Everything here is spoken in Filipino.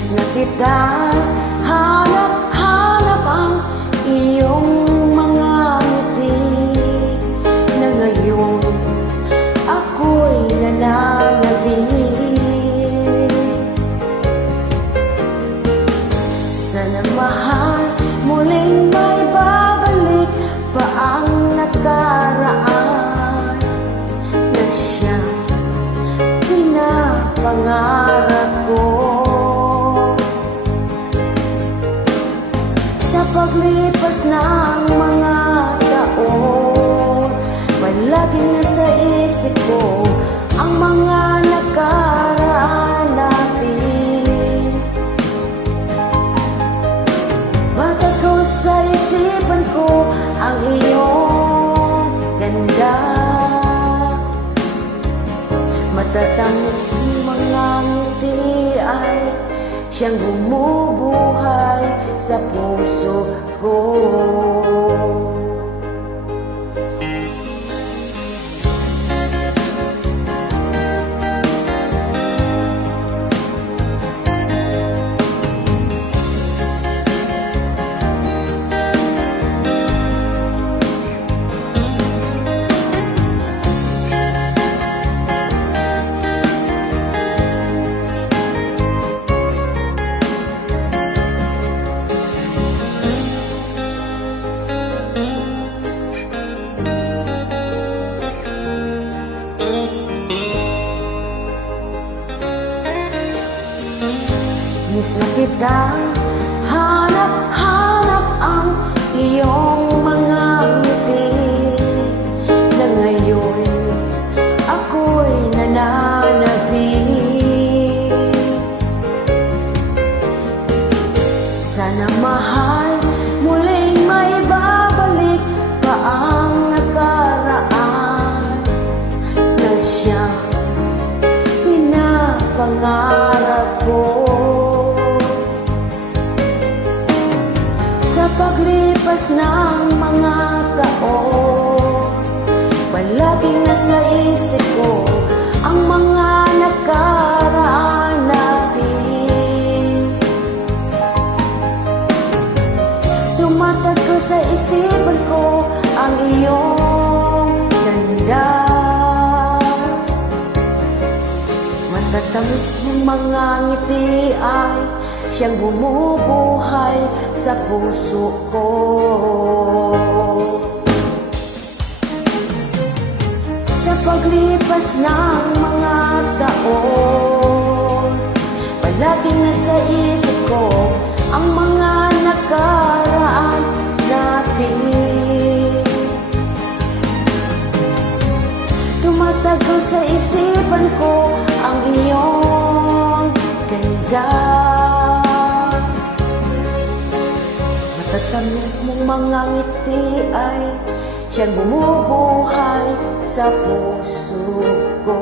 Miss na kita, hanap-hanap ang iyong mga ngiti, na ngayon ako'y nananabik. Sana mahal, muling may babalik pa ang nakaraan, na siyang pinapangarap ko. Sa paglipas ng mga taon, palaging nasa isip ko ang mga nakaraan natin. Matagaw sa isipan ko ang iyong ganda, matatamis mga ngiti ay siyang bumubuhay sa puso ko. Miss na kita, hanap-hanap ang iyong mga ngiti, na ngayon ako'y nananabik. Sana mahal, muling may babalik pa ang nakaraan, na siyang pinapangarap ko. Sa paglipas ng mga taon, palaging nasa isip ko ang mga nakaraan natin. Tumatagko sa isipan ko ang iyong ganda, matatamis mong mga ngiti ay siyang bumubuhay sa puso ko. Sa paglipas ng mga taon, palaging nasa isip ko ang mga nakaraan natin. Tumatago sa isipan ko ang iyong ganda, matatamis mong mga ngiti ay siyang bumubuhay sa puso ko.